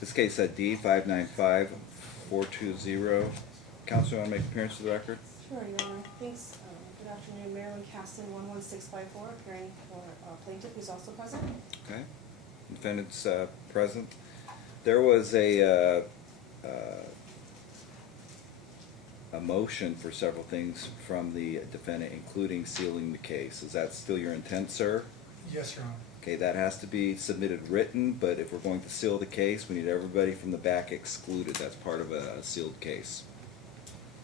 This case said D 595-420. Counselor, want to make an appearance to the record? Sure, Your Honor. Thanks. Good afternoon, Marilyn Caston, 11654, appearing for plaintiff who's also present. Okay. Defendant's present. There was a motion for several things from the defendant, including sealing the case. Is that still your intent, sir? Yes, Your Honor. Okay, that has to be submitted written, but if we're going to seal the case, we need everybody from the back excluded. That's part of a sealed case.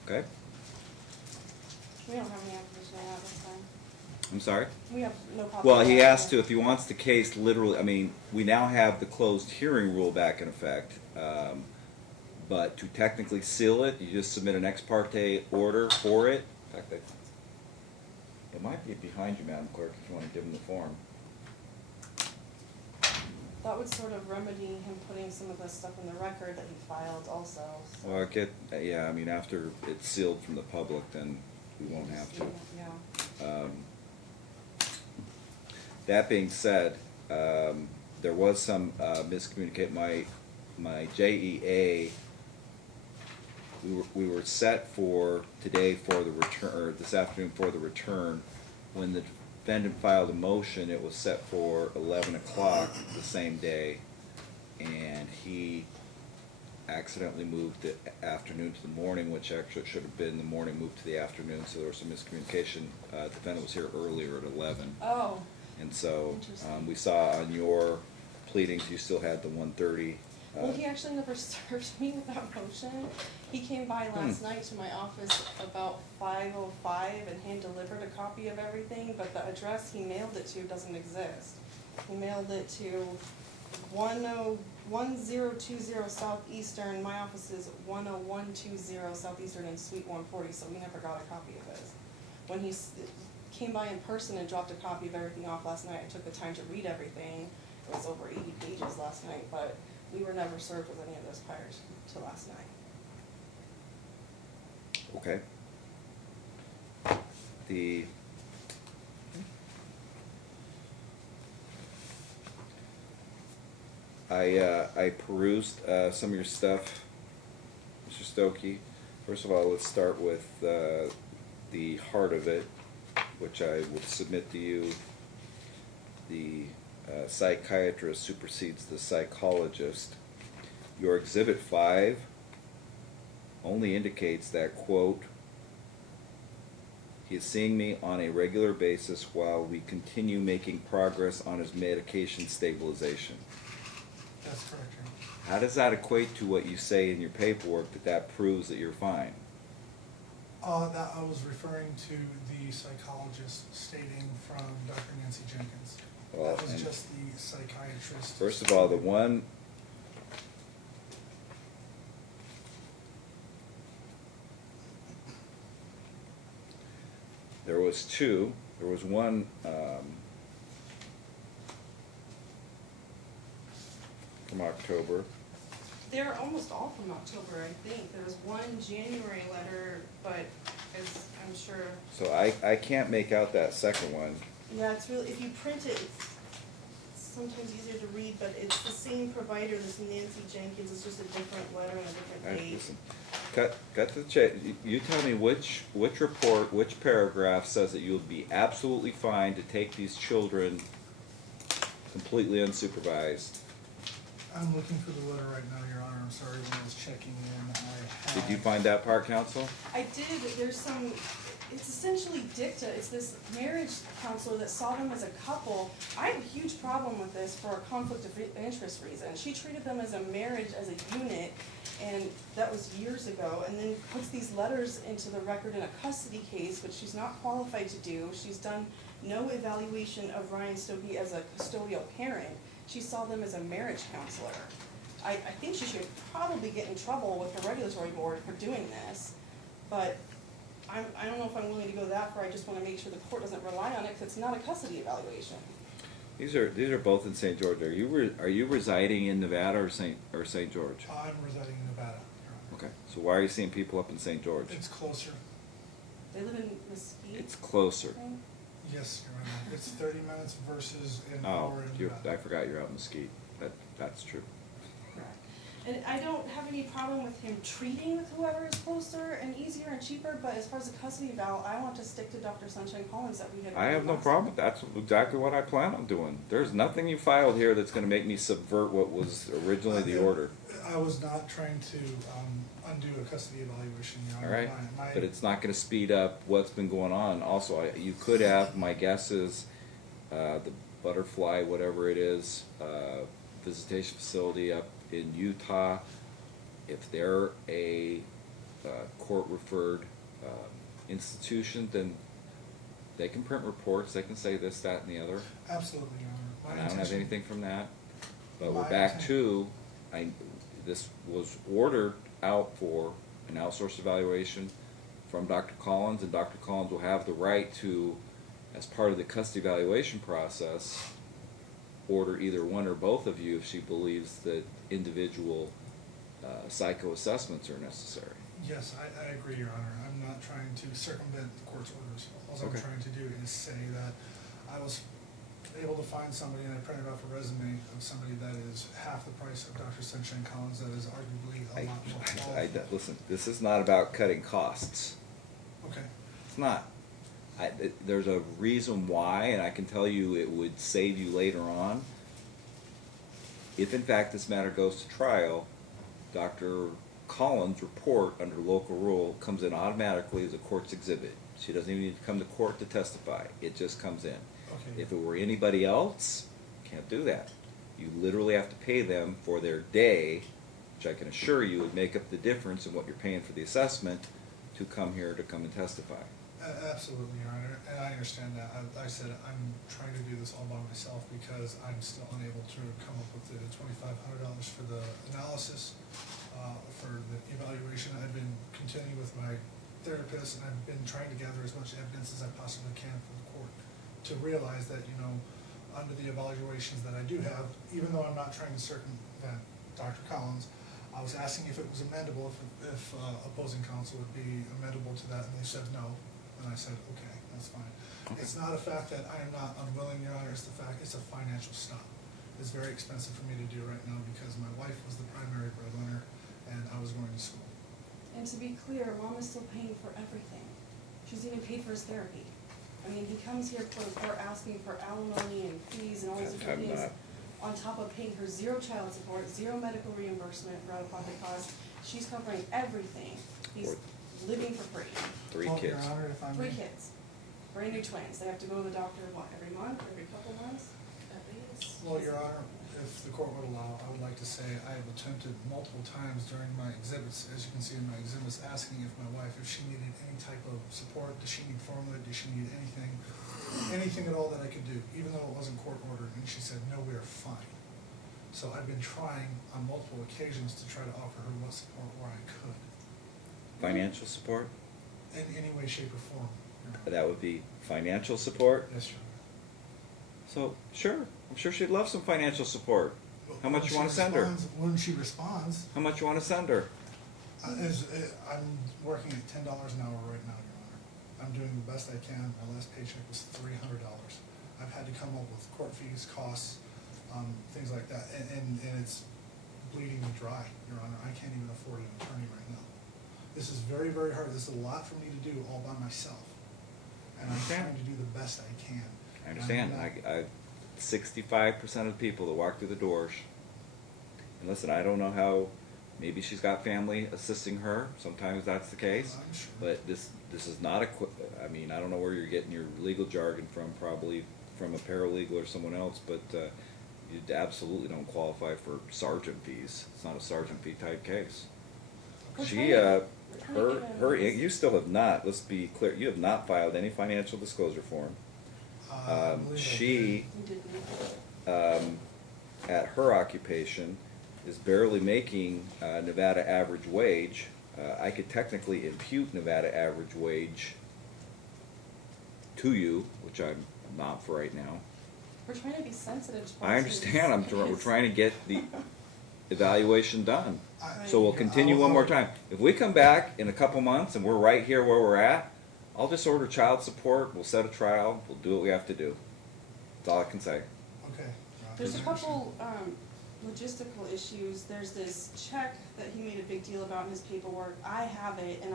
Okay? We don't have any opposition to that this time. I'm sorry? We have no problem. Well, with he that. asked to, if he wants the case literally, I mean, we now have the closed hearing rule back in effect, but to technically seal it, you just submit an ex parte order for it. In fact, it might be behind you, Madam Clerk, if you want to give him the form. That would sort of remedy him putting some of the stuff in the record that he filed also. So. Well, yeah, I mean, after it's sealed from the public, then we won't have to. Yeah. That being said, there was some miscommunicate. My JEA, we were set for today for the return, or this afternoon for the return. When the defendant filed a motion, it was set for 11 o'clock the same day, and he accidentally moved the afternoon to the morning, which actually should have been the morning moved to the afternoon, so there was some miscommunication. The defendant was here earlier at 11. Oh. And so we saw on your pleadings you still had the 1:30. Well, he actually never served me with that motion. He came by last night to my office about 5:05 and hand-delivered a copy of everything, but the address he mailed it to doesn't exist. He mailed it to 1020 Southeastern. My office is 10120 Southeastern in Suite 140, so we never got a copy of his. When he came by in person and dropped a copy of everything off last night, I took the time to read everything. It was over 80 pages last night, but we were never served with any of this prior to last night. Okay. I perused some of your stuff, Mr. Stokey. First of all, let's start with the heart of it, which I would submit to you. The psychiatrist supersedes the psychologist. Your Exhibit 5 only indicates that, quote, he is seeing me on a regular basis while we continue making progress on his medication stabilization. That's correct, Your Honor. How does that equate to what you say in your paperwork that proves that you're fine? That I was referring to the psychologist stating from Dr. Nancy Jenkins. Well, that was just the psychiatrist. First of all, the one there was two. There was one from October. They're almost all from October, I think. There was one January letter, but as I'm sure. So I can't make out that second one. Yeah, it's really, if you print it, it's sometimes easier to read, but it's the same provider, this Nancy Jenkins. It's just a different letter and a different date. Listen, cut to the chase. You tell me which report, which paragraph says that you'll be absolutely fine to take these children completely unsupervised. I'm looking for the letter right now, Your Honor. I'm sorry, when I was checking in, I had... Did you find that part, counsel? I did. There's some, it's essentially dicta. It's this marriage counselor that saw them as a couple. I have a huge problem with this for a conflict of interest reason. She treated them as a marriage, as a unit, and that was years ago, and then puts these letters into the record in a custody case, which she's not qualified to do. She's done no evaluation of Ryan Stokey as a custodial parent. She saw them as a marriage counselor. I think she should probably get in trouble with the regulatory board for doing this, but I don't know if I'm willing to go that far. I just want to make sure the court doesn't rely on it because it's not a custody evaluation. These are both in St. George. Are you residing in Nevada or St. George? I'm residing in Nevada, Your Honor. Okay. So why are you seeing people up in St. George? It's closer. They live in Mesquite. It's closer. Right? Yes, Your Honor. It's 30 minutes versus an Oh, hour in Nevada. I forgot you're out in Mesquite. That's true. Correct. And I don't have any problem with him treating with whoever is closer and easier and cheaper, but as far as the custody vow, I want to stick to Dr. Sunshine Collins that we had. I have no last problem time. with that. That's exactly what I plan on doing. There's nothing you filed here that's gonna make me subvert what was originally the order. I was not trying to undo a custody evaluation, Your All Honor. right, My- but it's not gonna speed up what's been going on. Also, you could have, my guess is, the Butterfly, whatever it is, visitation facility up in Utah, if they're a court-referred institution, then they can print reports, they can say this, that, and the other. Absolutely, Your Honor. And I don't have anything from that. But we're My back intent- to, this was ordered out for an outsourced evaluation from Dr. Collins, and Dr. Collins will have the right to, as part of the custody evaluation process, order either one or both of you if she believes that individual psycho-assessments are necessary. Yes, I agree, Your Honor. I'm not trying to circumvent the court's orders. All I'm Okay. trying to do is say that I was able to find somebody, and I printed off a resume of somebody that is half the price of Dr. Sunshine Collins, that is arguably a lot more qualified. Listen, this is not about cutting costs. Okay, It's not. There's a reason why, and I can tell you it would save you later on. If in fact this matter goes to trial, Dr. Collins' report under local rule comes in automatically as a court's exhibit. She doesn't even need to come to court to testify. It just comes in. okay. If it were anybody else, can't do that. You literally have to pay them for their day, which I can assure you would make up the difference in what you're paying for the assessment, to come here to come and testify. Absolutely, Your Honor, and I understand that. I said I'm trying to do this all by myself because I'm still unable to come up with the $2,500 for the analysis, for the evaluation. I've been continuing with my therapist, and I've been trying to gather as much evidence as I possibly can for the court to realize that, you know, under the evaluations that I do have, even though I'm not trying to circumvent Dr. Collins, I was asking if it was amendable, if opposing counsel would be amendable to that, and they said no. And I said, okay, that's fine. Okay. It's not a fact that I am not unwilling, Your Honor, it's the fact, it's a financial stop. It's very expensive for me to do right now because my wife was the primary breadwinner and I was going to school. And to be clear, Mom is still paying for everything. She's even paid for his therapy. I mean, he comes here for asking for alimony and fees and all these different I'm things. not. On top of paying her zero child support, zero medical reimbursement for out-of-pocket costs, she's covering everything. He's living for free. 3 Well, kids. Your Honor, if I may. 3 kids, brand new twins. They have to go to the doctor, what, every month, every couple months? At least. Well, Your Honor, if the court would allow, I would like to say I have attempted multiple times during my exhibits, as you can see in my exhibits, asking if my wife, if she needed any type of support, does she need formula, does she need anything at all that I could do, even though it wasn't court ordered, and she said, no, we are fine. So I've been trying on multiple occasions to try to offer her what support where I could, Financial support? in any way, shape, or form. Your Honor. That would be financial support. Yes, Your Honor. So, sure, I'm sure she'd love some financial support. How much you When wanna she send her? responds- When she responds, How much you wanna send her? I'm working at $10 an hour right now, Your Honor. I'm doing the best I can. My last paycheck was $300. I've had to come up with court fees, costs, things like that, and it's bleeding me dry, Your Honor. I can't even afford an attorney right now. This is very, very hard. This is a lot for me to do all by myself. And I'm Understand. trying to do the best I can. I understand. And I'm not- 65% of the people that walk through the doors, and listen, I don't know how, maybe she's got family assisting her, sometimes that's the case, I'm sure. but this is not I mean, I don't know where you're getting your legal jargon from, probably from a paralegal or someone else, but you absolutely don't qualify for sergeant fees. It's not a sergeant fee type case. We're She, trying to get in you still have not, let's be clear, you have not filed any financial disclosure form. I believe I She, You didn't. at her occupation, is barely making Nevada average wage. I could technically impute Nevada average wage to you, which I'm not for right now. We're trying to be sensitive to I understand, we're trying to get the evaluation done. I- So we'll continue one more time. If we come back in a couple months and we're right here where we're at, I'll just order child support, we'll set a trial, we'll do what we have to do. That's all I can say. Okay. There's a couple, logistical issues. There's this check that he made a big deal about in his paperwork. I have it, and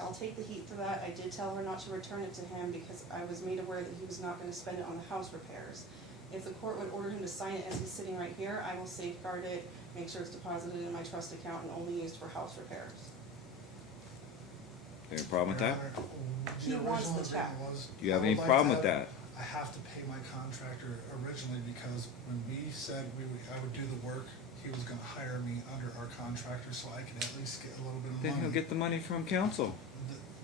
I'll take the heat for that. I did tell her not to return it to him because I was made aware that he was not gonna spend it on the house repairs. If the court would order him to sign it as he's sitting right here, I will safeguard it, make sure it's deposited in my trust account and only used for house repairs. Any problem with Your that? Honor, He wants the check. Do you have I any would like problem to with have- that? I have to pay my contractor originally because when we said I would do the work, he was gonna hire me under our contractor so I could at least get a little bit of money. Then he'll get the money from council.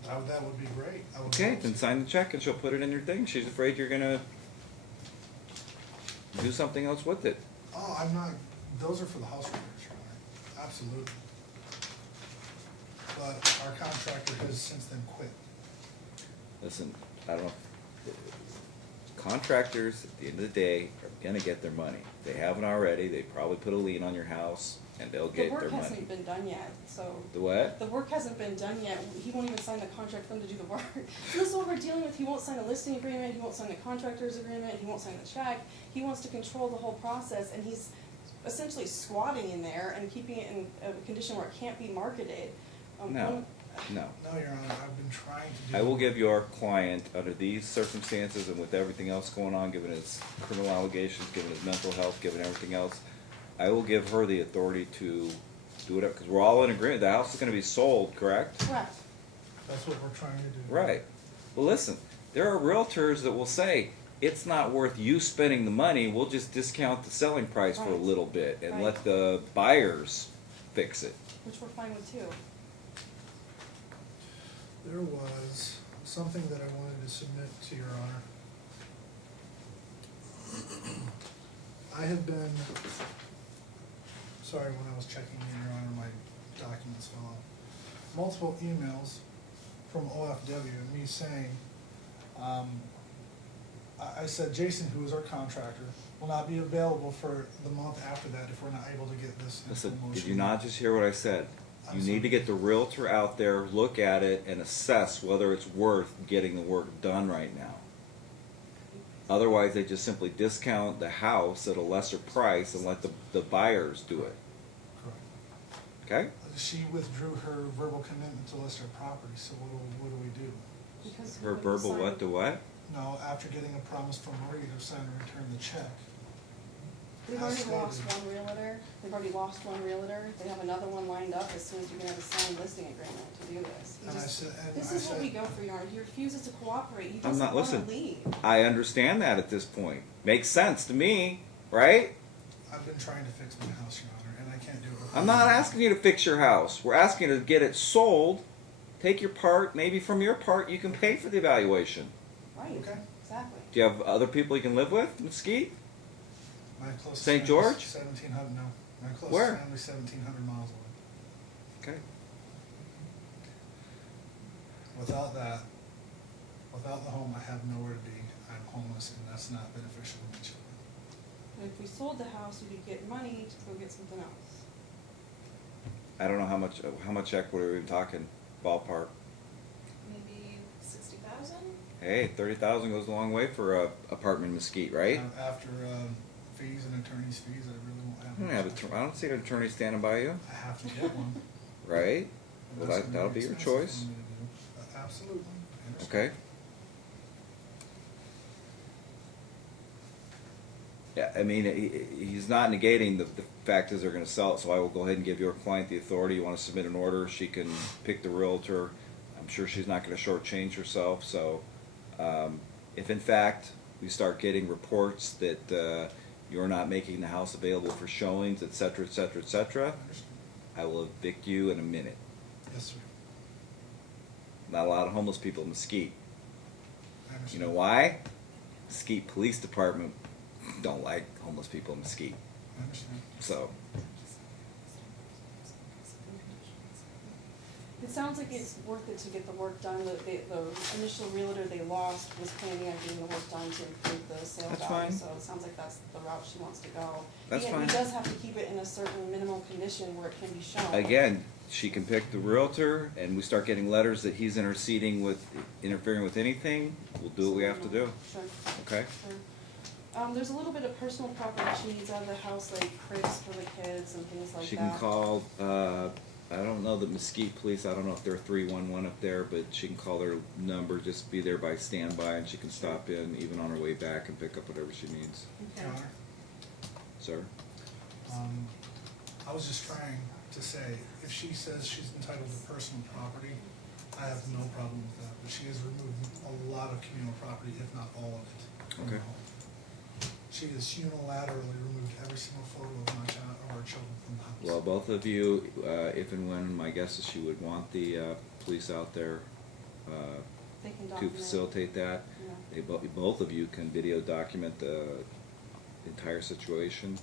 That would be great. I would Okay, love then to. sign the check and she'll put it in your thing. She's afraid you're gonna do something else with it. Oh, I'm not, those are for the house repairs, Your Honor. Absolutely. But our contractor has since then quit. Listen, I don't know. Contractors, at the end of the day, are gonna get their money. They haven't already. They probably put a lien on your house and they'll The get their work money. hasn't been done yet, so. The what? The work hasn't been done yet. He won't even sign the contract for them to do the work. So this is what we're dealing with. He won't sign a listing agreement, he won't sign the contractor's agreement, he won't sign the check. He wants to control the whole process, and he's essentially squatting in there and keeping it in a condition where it can't be marketed. No, no. No, Your Honor, I've been trying to do. I will give your client, under these circumstances and with everything else going on, given his criminal allegations, given his mental health, given everything else, I will give her the authority to do it, because we're all in agreement. The house is gonna be sold, correct? Correct. That's what we're trying to do. Right. Well, listen, there are realtors that will say, it's not worth you spending the money, we'll just discount the selling price for a Right. little bit and Right. let the buyers fix it. Which we're fine with too. There was something that I wanted to submit to Your Honor. I have been, sorry, when I was checking in, Your Honor, my documents fell off. Multiple emails from OFW and me saying, I said, Jason, who is our contractor, will not be available for the month after that if we're not able to get this into Listen, motion. did you not just hear what I said? I'm You sorry. need to get the realtor out there, look at it, and assess whether it's worth getting the work done right now. Otherwise, they just simply discount the house at a lesser price and let the buyers do it, Correct. okay? She withdrew her verbal commitment to list her property, so what do we do? Because he Her wouldn't verbal sign- what to what? No, after getting a promise from Marie to sign and return the check. They've As already lost stated. one realtor, they've already lost one realtor, they have another one lined up as soon as we can have a signed listing agreement to do this. He And I just- said, This is what we go for, Your Honor, he refuses to cooperate, he I'm doesn't not, wanna listen, leave. I understand that at this point. Makes sense to me, right? I've been trying to fix my house, Your Honor, and I can't do it. I'm not asking you to fix your house. We're asking you to get it sold. Take your part, maybe from your part you can pay for the evaluation. Right, Okay. exactly. Do you have other people you can live with, Mesquite? My closest St. family George? is 1,700, no. My closest Where? family is 1,700 miles away. Okay. Without that, without the home, I have nowhere to be. I'm homeless, and that's not beneficial to my children. And if we sold the house, we could get money to go get something else. I don't know how much equity are we talking, ballpark? Maybe 60,000? Hey, 30,000 goes a long way for a apartment in Mesquite, right? After fees and attorney's fees, I really won't have. I don't much. I don't see an attorney standing by you, I have to get one. right? and Well, that's gonna that'll be your expensive choice. for me to do. Absolutely. I understand. Okay. Yeah, I mean, he's not negating the fact is they're gonna sell it, so I will go ahead and give your client the authority. You wanna submit an order, she can pick the realtor. I'm sure she's not gonna shortchange herself, so, if in fact we start getting reports that, you're not making the house available for showings, et cetera, et cetera, et I cetera, understand. I will evict you in a minute. Yes, sir. Not a lot of homeless people in Mesquite. I You understand. know why? Mesquite Police Department don't like homeless people in Mesquite. I understand. So, It sounds like it's worth it to get the work done, the initial realtor they lost was planning on getting the work done to improve the sale That's value, fine. so it sounds like that's the route she wants to go. That's He fine. does have to keep it in a certain minimal condition where it can be shown. again, she can pick the realtor and we start getting letters that he's interfering with anything, we'll do what we have to do, Sure, okay? sure. There's a little bit of personal property she needs out of the house, like cribs for the kids and things like that. She can call, I don't know the Mesquite Police, I don't know if they're 311 up there, but she can call their number, just be there by standby, and she can stop in even on her way back and pick up whatever she needs. Okay. Your Honor, Sir? I was just trying to say, if she says she's entitled to personal property, I have no problem with that, but she has removed a lot of communal property, if not all of it, from the Okay. home. She has unilaterally removed every single photo of my child, of our children from the house. Well, both of you, if and when, my guess is she would want the police out there They can to document. facilitate that. Yeah. Both of you can video document the entire situation.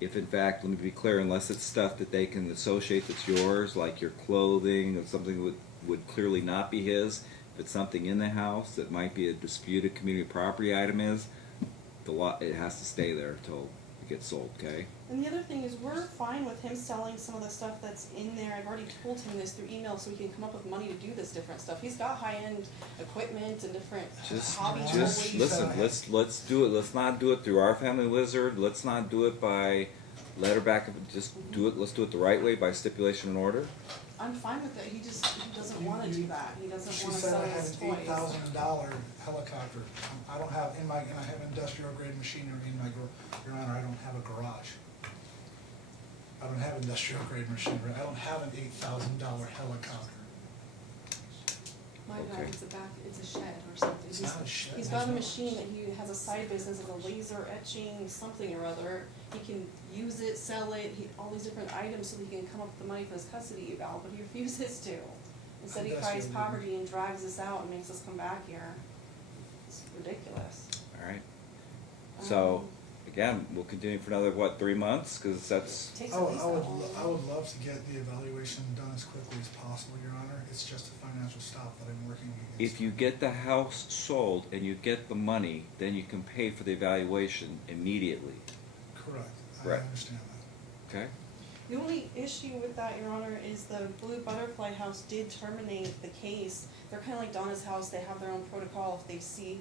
If in fact, let me be clear, unless it's stuff that they can associate that's yours, like your clothing or something would clearly not be his, if it's something in the house that might be a disputed community property item it has to stay there until it gets sold, okay? And the other thing is, we're fine with him selling some of the stuff that's in there. I've already told him this through email, so he can come up with money to do this different stuff. He's got high-end equipment and different hobby Just tools. listen, let's do it, let's not do it through our family wizard, let's not do it by letter back, just do it, let's do it the right way by stipulation and order. I'm fine with it, he doesn't wanna do that. He doesn't She wanna said sell I have his an toys. $8,000 helicopter. I don't have, and I have industrial grade machinery in my, Your Honor, I don't have a garage. I don't have industrial grade machinery. I don't have an $8,000 helicopter. My Okay. bad, it's a shed or something. It's not a shed. He's got a machine that he has a side business of a laser etching something or other. He can use it, sell it, all these different items so he can come up with the money for his custody eval, but he refuses to. Instead he That's cries what we- poverty and drags us out and makes us come back here. It's ridiculous. Alright, so, Um, again, we'll continue for another, 3 months, cause that's, Takes I at would, least I that would, long. I would love to get the evaluation done as quickly as possible, Your Honor. It's just a financial stop that I'm working against. if you get the house sold and you get the money, then you can pay for the evaluation immediately, Correct. I Correct. understand that. okay? The only issue with that, Your Honor, is the Blue Butterfly House did terminate the case. They're kinda like Donna's house, they have their own protocol. If they see,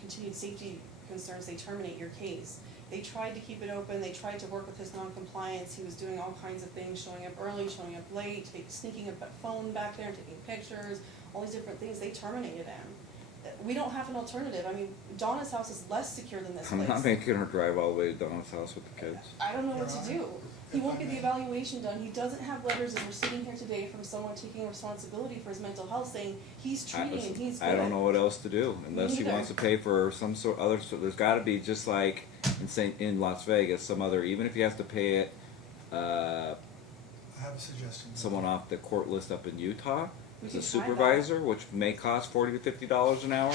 continued safety concerns, they terminate your case. They tried to keep it open, they tried to work with his non-compliance, he was doing all kinds of things, showing up early, showing up late, sneaking a phone back there and taking pictures, all these different things, they terminated him. We don't have an alternative, I mean, Donna's house is less secure than this I'm place. not making her drive all the way to Donna's house with the kids. I don't know what Your to do. Honor, He if won't I get the may. evaluation done, he doesn't have letters, and we're sitting here today from someone taking responsibility for his mental health, saying he's treating and he's good. I don't know what else to do, unless he neither. wants to pay for some there's gotta be, just like in Las Vegas, some other, even if he has to pay it, I have a suggestion. someone off the court list up in Utah, We as a can try that. supervisor, which may cost $40 to $50 an hour,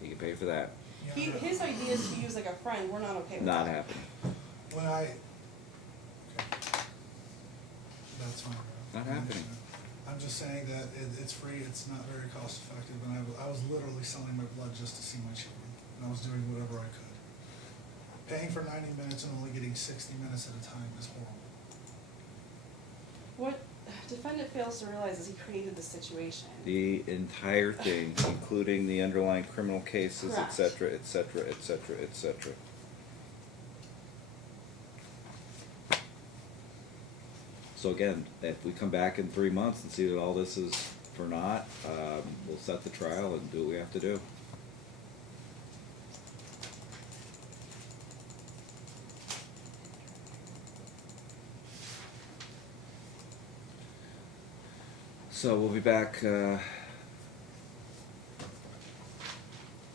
he can pay for that. Your Honor, His idea is to use like a friend, we're not okay with Not that. happening. When I, okay. That's fine. Not I happening. understand. I'm just saying that it's free, it's not very cost effective, and I was literally selling my blood just to see my children, and I was doing whatever I could. Paying for 90 minutes and only getting 60 minutes at a time is horrible. What defendant fails to realize is he created the situation. The entire thing, including the underlying criminal cases, et Correct. cetera, et cetera, et cetera, et cetera. So again, if we come back in 3 months and see that all this is for naught, we'll set the trial and do what we have to do. So we'll be back,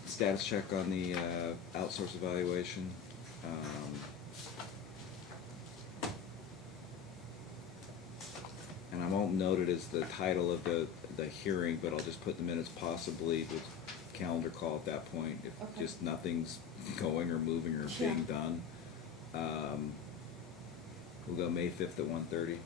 status check on the outsource evaluation. And I won't note it as the title of the hearing, but I'll just put in the minutes possibly with calendar call at that point, if Okay. just nothing's going or moving or Yeah. being done. We'll go May 5th at 1:30.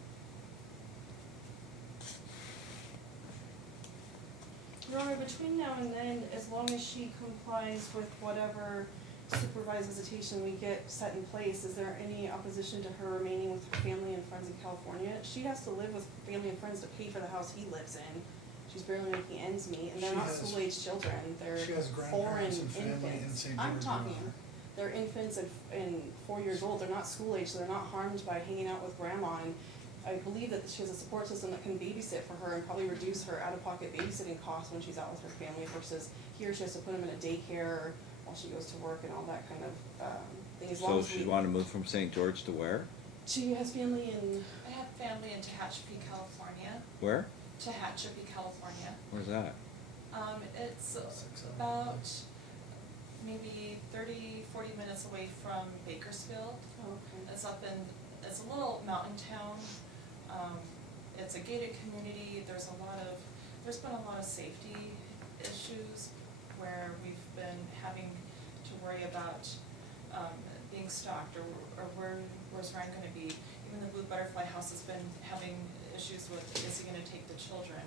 Your Honor, between now and then, as long as she complies with whatever supervised visitation we get set in place, is there any opposition to her remaining with her family and friends in California? She has to live with family and friends to pay for the house he lives in. she's barely making ends meet, and they're She not has- school-age children, they're She has foreign grandparents and family in infants. St. I'm George, talking, Your Honor. they're infants and 4 years old, they're not school-age, so they're not harmed by hanging out with grandma, and I believe that she has a support system that can babysit for her and probably reduce her out-of-pocket babysitting costs when she's out with her family versus here she has to put them in a daycare while she goes to work and all that kind of thing. As long So as she we- wanna move from St. George to where? She has family in, I have family in Tehachapi, California. Where? Tehachapi, California. Where's that? It's 6 hours. about maybe 40 minutes away from Bakersfield. oh, okay. It's a little mountain town. It's a gated community. There's been a lot of safety issues where we've been having to worry about being stalked or where's Ryan gonna be. Even the Blue Butterfly House has been having issues with, is he gonna take the children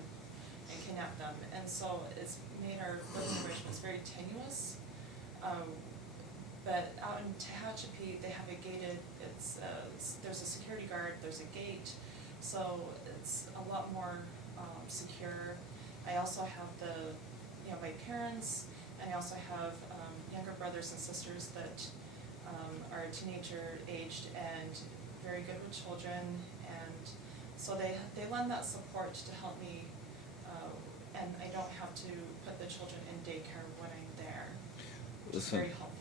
and kidnap them? And so it's made our living arrangements very tenuous. But out in Tehachapi, they have a gated, there's a security guard, there's a gate, so it's a lot more secure. I also have my parents, and I also have younger brothers and sisters that are teenager aged and very good with children, and so they lend that support to help me, and I don't have to put the children in daycare when I'm there, which is Listen. very helpful.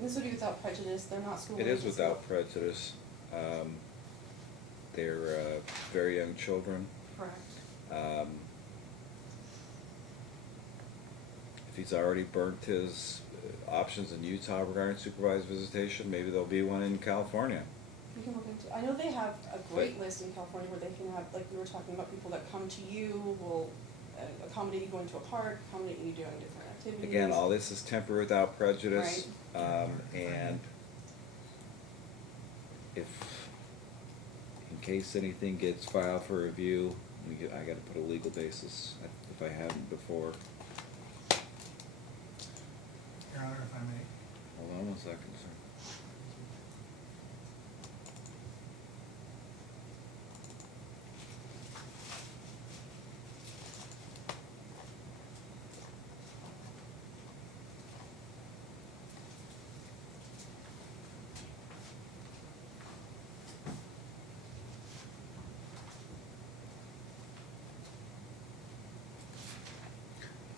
This would be without prejudice, they're not school-age. It is without prejudice. They're very young children. Correct. If he's already burnt his options in Utah regarding supervised visitation, maybe there'll be one in California. You can look into, I know they have a great list in California where they can have, like we were talking about, people that come to you, will accommodate you going to a park, accommodate you doing different activities. Again, all this is temporary without prejudice. And if, in case anything gets filed for review, I gotta put a legal basis, if I haven't before. Your Honor, if I may. Hold on one second, sir.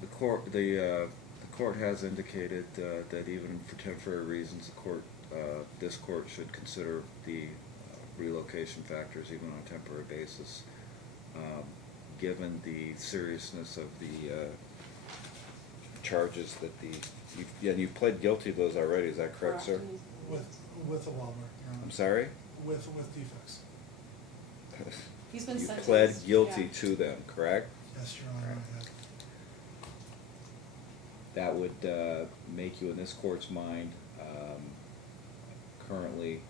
The court has indicated that even for temporary reasons, this court should consider the relocation factors even on a temporary basis, given the seriousness of the charges that you've pled guilty to those already, is that correct, sir? With a Walmart, Your Honor. I'm sorry? With defects. He's been You sentenced. pled guilty yeah. to them, correct? Yes, Your Honor, I have. That would make you, in this court's mind, currently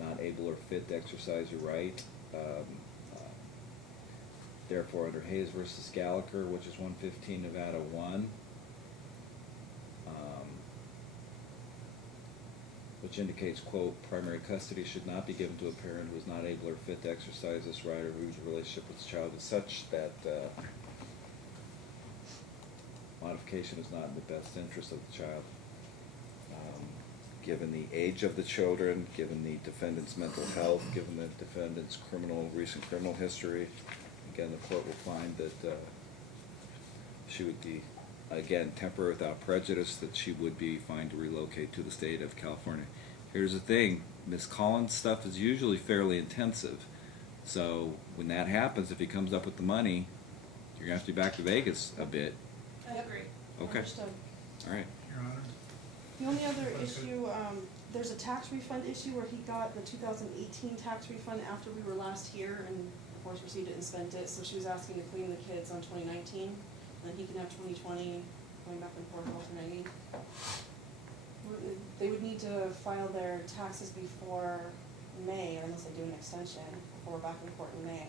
not able or fit to exercise your right. Therefore, under Hayes versus Gallagher, which is 115 Nevada 1, which indicates, quote, primary custody should not be given to a parent who is not able or fit to exercise this right or whose relationship with the child is such that modification is not in the best interest of the child. Given the age of the children, given the defendant's mental health, given the defendant's recent criminal history, again, the court will find that she would be, again, temporary without prejudice, that she would be fine to relocate to the state of California. Here's the thing, Ms. Collins' stuff is usually fairly intensive. So when that happens, if he comes up with the money, you're gonna have to be back to Vegas a bit. I agree. Okay, Understood. all right. Your Honor. The only other Okay. issue, there's a tax refund issue where he got the 2018 tax refund after we were last here and of course received it and spent it, so she was asking to clean the kids on 2019, and then he can have 2020 going back and forth alternating. They would need to file their taxes before May, unless they do an extension, before we're back in court in May.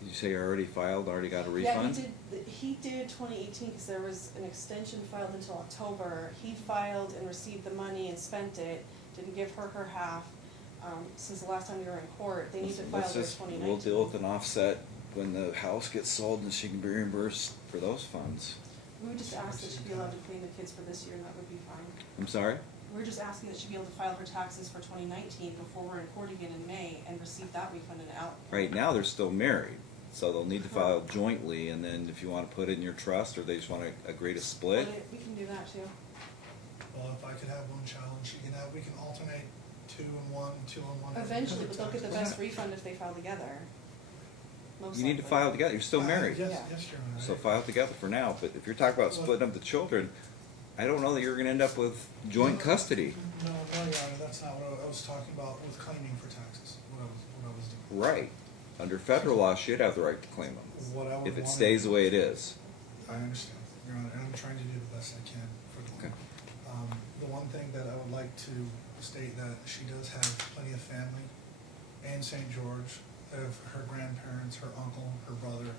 Did you say you already filed, already got a refund? Yeah, he did 2018 because there was an extension filed until October. He filed and received the money and spent it, didn't give her half. since the last time you were in court, they need to file Let's their just, 2019. we'll deal with an offset when the house gets sold and she can be reimbursed for those funds. We would just ask that she be allowed to claim the kids for this year, and that would be fine. I'm sorry? We're just asking that she be able to file her taxes for 2019 before we're in court again in May and receive that refunded out. Right now, they're still married, so they'll need to file jointly, and then if you wanna put it in your trust, or they just wanna agree to split, We can do that too. Well, if I could have one child, and she can have, we can alternate 2 and 1, 2 and 1. Eventually, but they'll get the best refund if they file together. Most you need to likely. file together, you're still married. Yes, Yeah. yes, Your Honor. So file together for now, but if you're talking about splitting up the children, I don't know that you're gonna end up with joint custody. No, Your Honor, that's not what I was talking about with claiming for taxes, what I was doing. Right. Under federal law, she'd have the right to claim What I them, would if it wanna stays the do- way it is. I understand, Your Honor, and I'm trying to do the best I can for the Okay. The one thing that I would like to state that she does have plenty of family in St. George, of her grandparents, her uncle, her brother,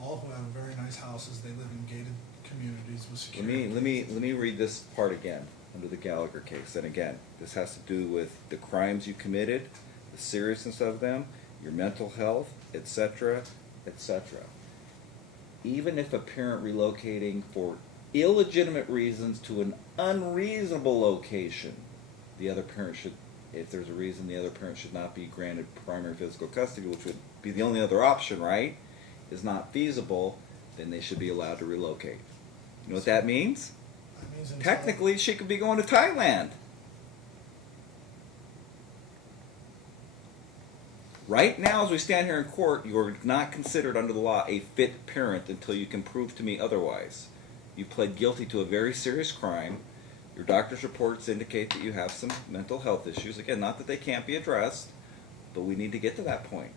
all who have very nice houses. They live in gated communities with security. Let me read this part again, under the Gallagher case, and again, this has to do with the crimes you committed, the seriousness of them, your mental health, etc., etc. Even if a parent relocating for illegitimate reasons to an unreasonable location, the other parent should, if there's a reason, the other parent should not be granted primary physical custody, which would be the only other option, right? Is not feasible, then they should be allowed to relocate. You know what that means? That means until- Technically, she could be going to Thailand. Right now, as we stand here in court, you are not considered under the law a fit parent until you can prove to me otherwise. You pled guilty to a very serious crime. Your doctor's reports indicate that you have some mental health issues. Again, not that they can't be addressed, but we need to get to that point.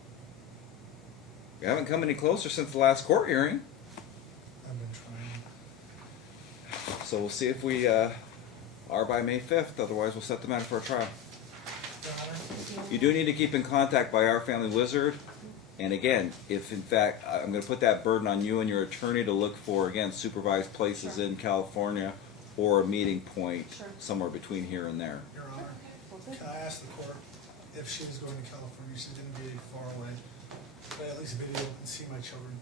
You haven't come any closer since the last court hearing, I've been trying. so we'll see if we are by May 5th. Otherwise, we'll set the matter for a trial. Your Honor, You do need to keep in contact by Our Family Wizard. And again, if in fact, I'm going to put that burden on you and your attorney to look for, again, supervised places Sure. in California or a meeting point Sure. somewhere between here and there. Your Honor, Okay. can I ask the court if she was going to California, she's going to be far away, could I at least video and see my children?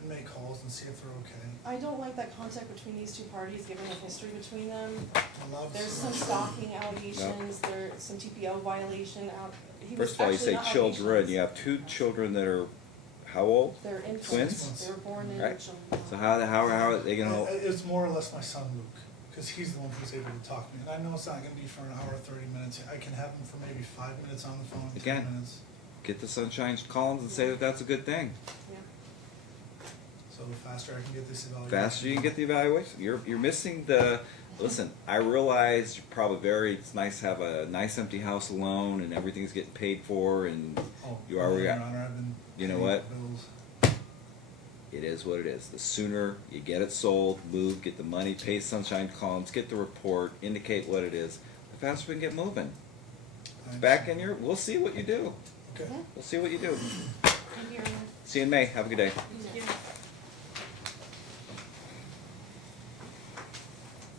And make calls and see if they're okay? I don't like that contact between these two parties, given the history between them. I love to There's see my some children. stalking allegations, there's some TPO violation out. He was First of all, you actually say not children. allegations. You have two children that are how old? They're infants. Twins? They were born in Right. July. So how are they going to? It's more or less my son Luke, because he's the one who's able to talk to me. And I know it's not gonna be for an hour, 30 minutes. I can have him for maybe 5 minutes on the phone, 10 Again. minutes. Get the Sunshine Columns and say that that's a good thing. Yeah. So the faster I can get this evaluation. Faster you can get the evaluation. You're missing the. Listen, I realize you're probably it's nice to have a nice empty house alone and everything's getting paid for and Oh, you already Your got. Honor, I've been You know paying what? bills. It is what it is. The sooner you get it sold, move, get the money, pay Sunshine Columns, get the report, indicate what it is, the faster we can get moving. I Back in understand. your. We'll see what you do. Okay. We'll see what you do. Thank you, Your Honor. See you in May. Have a good day. Thank you.